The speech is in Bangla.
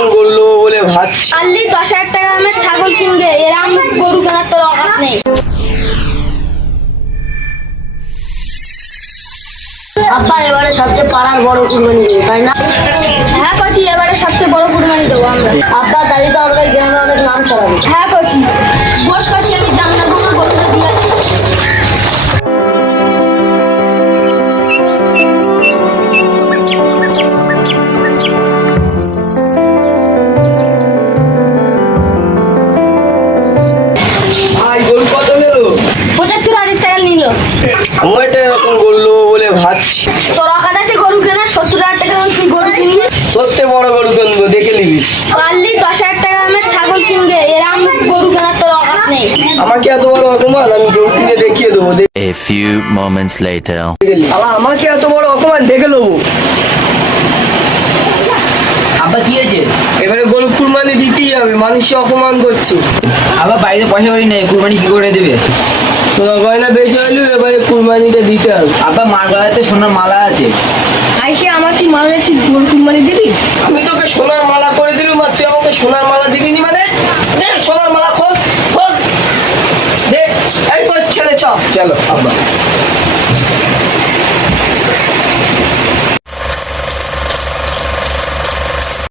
এরকম করলো বলে ভাবছি। আল্লি 10,000 টাকা দামের ছাগল কিনবে, এরকম গরু কেনার তোর অভাব নেই। আব্বা এবারে সবচেয়ে পাড়ার বড় কুরবানি দেবে তাই না? হ্যাঁ কচি, এবারে সবচেয়ে বড় কুরবানি দেবো আমরা। আব্বা তাহলে তো আমাদের গ্রামে অনেক নাম ছড়াবে। হ্যাঁ কচি, বস কচি, আমি জামনাগুলো গরুটা দিয়ে আসি। ভাই গরু কত নিল? 75,000 টাকা নিল। আমি এটা এরকম করলো বলে ভাবছি। তোর অকাত আছে গরু কেনার, 70,000 টাকা দামের তুই গরু কিনবি? সত্যি বড় গরু কিনবো, দেখে নিবি। আল্লি 10,000 টাকা দামের ছাগল কিনবে, এরকম গরু কেনার তোর অভাব নেই। আমাকে এত বড় অপমান, আমি গরু কিনে দেখিয়ে দেবো। A few moments later. আবার আমাকে এত বড় অপমান দেখে নেবো। আব্বা কি হয়েছে? এবারে গরু কুরবানি দিতেই হবে, মানুষকে অপমান করছে। আবার বাড়িতে পয়সা করি নেই, কুরবানি কি করে দেবে? সোনা গয়না বেশি হইলেও এবারে কুরবানিটা দিতে হবে। আব্বা মার গলাতে সোনার মালা আছে। আইসে আমার কি মাল তুই গরু কুরবানি দিবি? আমি তোকে সোনার মালা করে দিলুম, আর তুই আমাকে সোনার মালা দিবি নি? মানে দে সোনার মালা, খোল খোল দে। এই তোর ছেলে, চ। চলো আব্বা।